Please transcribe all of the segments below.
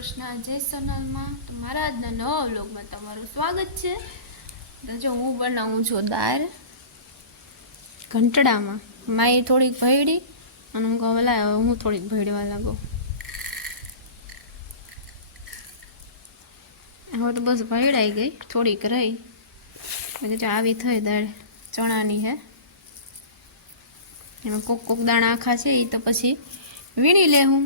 કૃષ્ણ જય સોનલમાં તમારા આજના નવા વ્લોગમાં તમારું સ્વાગત છે। તો જો હું બનાવું છું દાળ ઘંટડામાં। માએ થોડીક ભયડી અને હું કહું લાવ હું થોડીક ભયડવા લાગો। હવે તો બસ ભયડાઈ ગઈ, થોડીક રહી। એટલે જો આવી થઈ દાળ ચણાની હે, એમાં કોક કોક દાણા આખા છે એ તો પછી વીણી લે હું।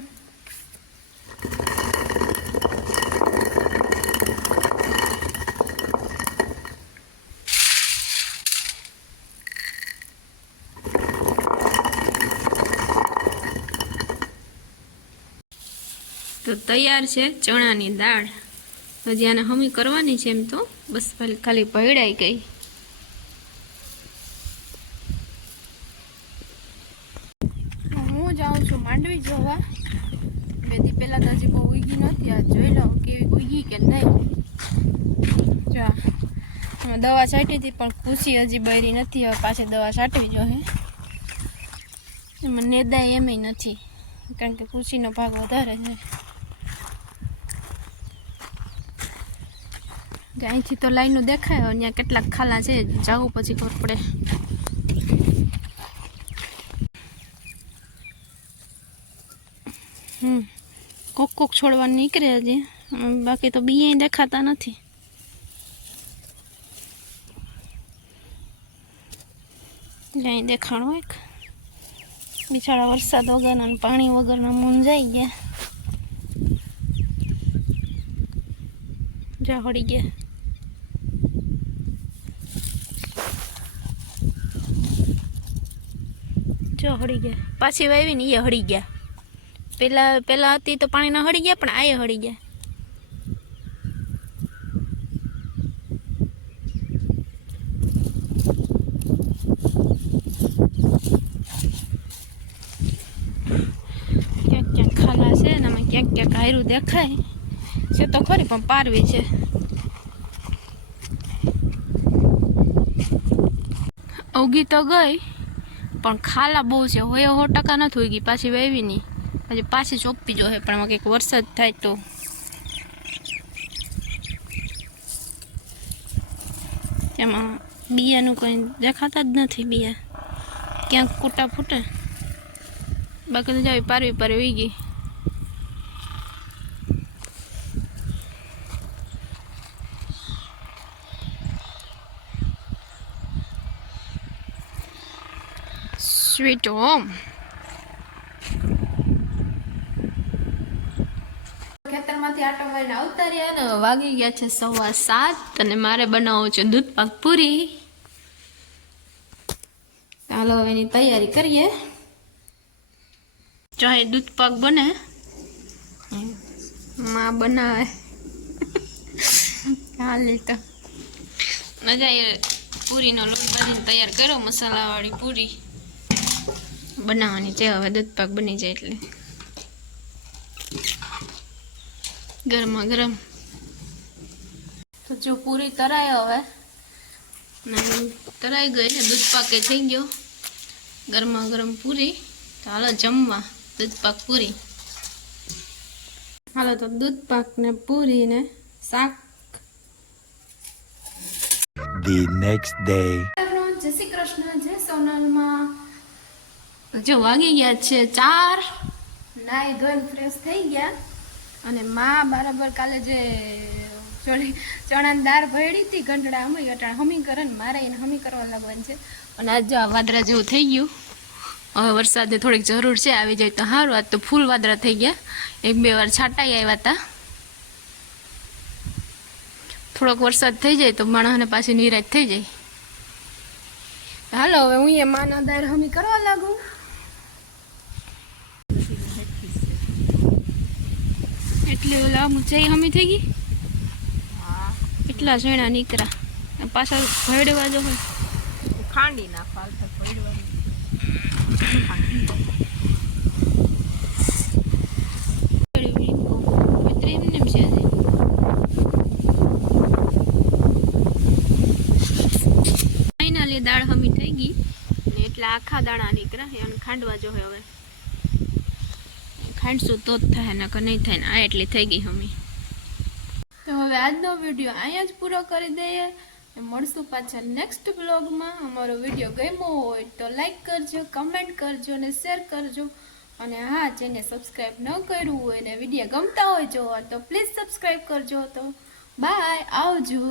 તો તૈયાર છે ચણાની દાળ। હજી આને હમી કરવાની છે, એમ તો બસ ખાલી ભયડાઈ ગઈ। હું જાઉં છું માંડવી જોવા। બે દી પહેલા તો હજી બહુ ઉગી નથી, આ જોઈ લઉં કેવી ઉગી કે નહીં। જો એમાં દવા છાંટી હતી પણ ખુશી હજી બરી નથી, હવે પાછી દવા છાંટવી જોઈએ। એમાં નેદાય એમ નથી, કારણ કે ખુશીનો ભાગ વધારે છે। અહીંથી તો લાઈનો દેખાય, ત્યાં કેટલાક ખાલા છે, જવું પછી ખબર પડે। કોક કોક છોડવાનું નીકળે હજી, બાકી તો બિયા દેખાતા નથી। અહીં દેખાણું એક બિચારા વરસાદ વગરના અને પાણી વગરના મૂંઝાઈ ગયા। જા હળી ગયા, જો હળી ગયા। પાછી વાવી ને એ હળી ગયા। પેલા હતી તો પાણી ના હળી ગયા, પણ આ હળી ગયા। ક્યાંક ક્યાંક ખાલા છે ને આમાં ક્યાંક ક્યાંક હાયરું દેખાય છે તો ખરી, પણ પારવી છે। ઉગી તો ગઈ પણ ખાલા બહુ છે, હોય 100% નથી ઉગી। પાછી વાવી નહીં, પછી પાછી ચોપી જોઈએ, પણ એમાં કંઈક વરસાદ થાય તો। એમાં બિયાનું કંઈ દેખાતા જ નથી, બિયા ક્યાંક કૂટા ફૂટે, બાકી તો જાવી પારવી ઉગી। સ્વીટ હોમ ખેતરમાંથી આટો મારીને આવતા રહ્યા ને વાગી ગયા છે 7:15 અને મારે બનાવવું છે દૂધ પાક પૂરી। ચાલો એની તૈયારી કરીએ। ચાહે દૂધ પાક બને માં બનાવે હાલે તો મજા આવે। પૂરીનો લોટ બાંધીને તૈયાર કર્યો, મસાલાવાળી પૂરી બનાવવાની છે। હવે દૂધ પાક બની જાય એટલે ગરમા ગરમ। તો જો પૂરી તરાય હવે તરાઈ ગઈ ને દૂધ પાકે થઈ ગયો, ગરમા ગરમ પૂરી। તો હાલો જમવા દૂધ પાક પૂરી। હાલો તો દૂધ પાક ને પૂરી ને શાક। The next day. જય શ્રી કૃષ્ણ જય સોનલમાં। જો વાગી ગયા છે 4, નાઈ ધોઈને ફ્રેશ થઈ ગયા। અને માં બરાબર કાલે જે ચણાની દાળ ભેળી હતી ઘંટડા હમી કરે ને મારે એને હમી કરવા લાગવાની છે। અને આજ જો વાદળા જેવું થઈ ગયું, હવે વરસાદની થોડીક જરૂર છે, આવી જાય તો સારું। આજ તો ફૂલ વાદળા થઈ ગયા, 1-2 વાર છાંટાઈ આવ્યા હતા। થોડોક વરસાદ થઈ જાય તો માણસને પાછી નિરાશ થઈ જાય। હાલો હવે હું એ માના દાળ હમી કરવા લાગુ। એટલે ઓલા મુચાઈ હમી થઈ ગઈ, એટલા ઝીણા નીકળ્યા, પાછા ભેળવા જો હોય ખાંડી નાખવા ભેળવાની। ફાઇનલી દાળ હમી થઈ ગઈ ને એટલા આખા દાણા નીકળ્યા, અને ખાંડવા જો હવે ખાંડશું તો જ થાય, નકર નહીં થાય ને. આ એટલી થઈ ગઈ હમી. તો હવે આજનો વિડીયો અહીંયા જ પૂરો કરી દઈએ. મળશું પાછા નેક્સ્ટ બ્લોગમાં. અમારો વિડીયો ગમ્યો હોય તો લાઈક કરજો, કમેન્ટ કરજો અને શેર કરજો. અને હા, જેને સબસ્ક્રાઈબ ન કર્યું હોય ને વિડીયો ગમતા હોય જોવા તો પ્લીઝ સબસ્ક્રાઈબ કરજો. તો બાય, આવજો.